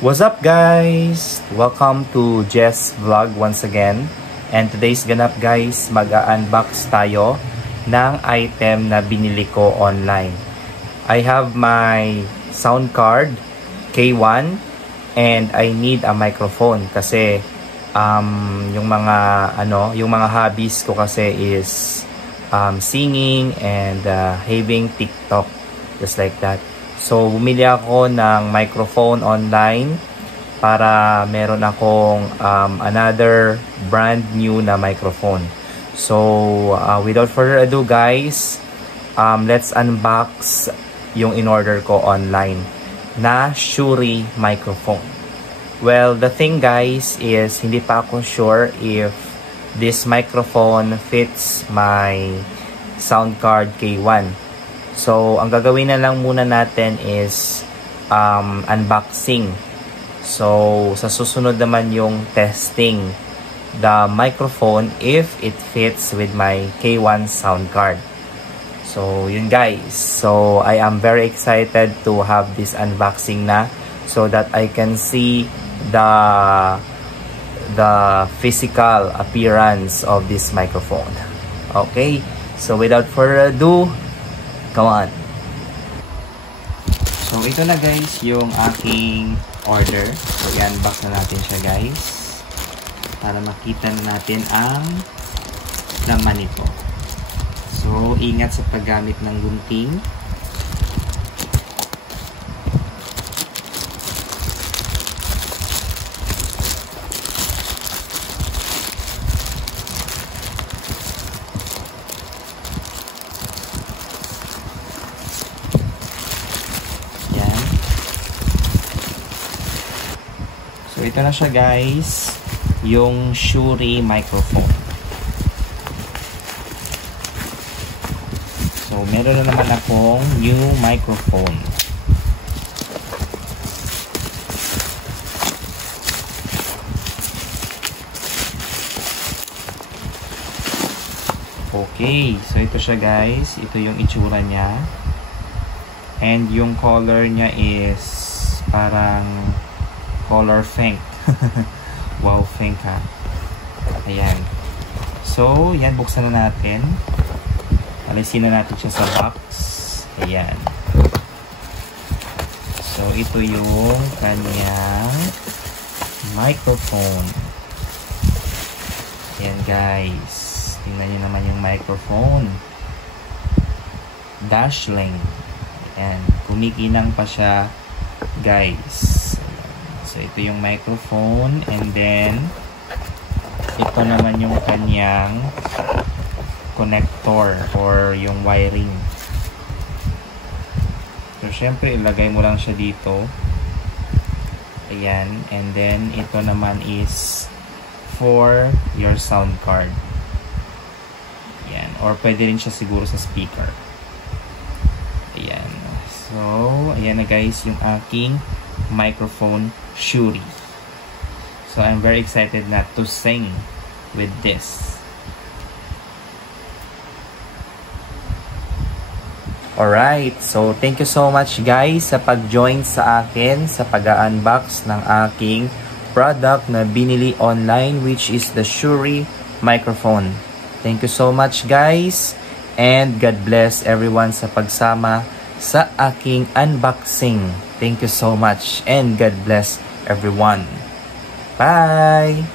What's up guys? Welcome to Jess Vlog once again. And today's ganap guys, mag-unbox tayo ng item na binili ko online. I have my sound card K1 and I need a microphone kasi yung mga hobbies ko kasi is singing and having TikTok, just like that. So, bumili ako ng microphone online para meron akong another brand new na microphone. So, without further ado guys, let's unbox yung in-order ko online na Shure microphone. Well, the thing guys is hindi pa ako sure if this microphone fits my sound card K1. So, ang gagawin na lang muna natin is unboxing. So, sa susunod naman yung testing the microphone if it fits with my K1 sound card. So, yun guys. So, I am very excited to have this unboxing na so that I can see the physical appearance of this microphone. Okay? So, without further ado, come on. So, ito na guys yung aking order. So, i-unbox na natin siya guys para makita na natin ang laman nito. So, ingat sa paggamit ng gunting. So, ito na siya guys, yung Shure microphone. So, meron na naman akong new microphone. Okay, so ito siya guys, ito yung itsura niya. And yung color niya is parang color pink. Wow, pink ha. Ayan. So, yan, buksan na natin. Alisin na natin siya sa box. Ayan. So, ito yung kanyang microphone. Ayan guys. Tingnan nyo naman yung microphone. Dashlane. Ayan. Kumikinang pa siya guys. So, ito yung microphone and then ito naman yung kanyang connector or yung wiring. So, syempre, ilagay mo lang siya dito. Ayan. And then, ito naman is for your sound card. Ayan. Or pwede rin siya siguro sa speaker. Ayan. So, ayan na guys yung aking microphone Shure. So I'm very excited not to sing with this. Alright, so thank you so much guys sa pag-join sa akin sa pag-unbox ng aking product na binili online, which is the Shure microphone. Thank you so much guys, and God bless everyone sa pagsama sa aking unboxing. Thank you so much and God bless everyone. Bye!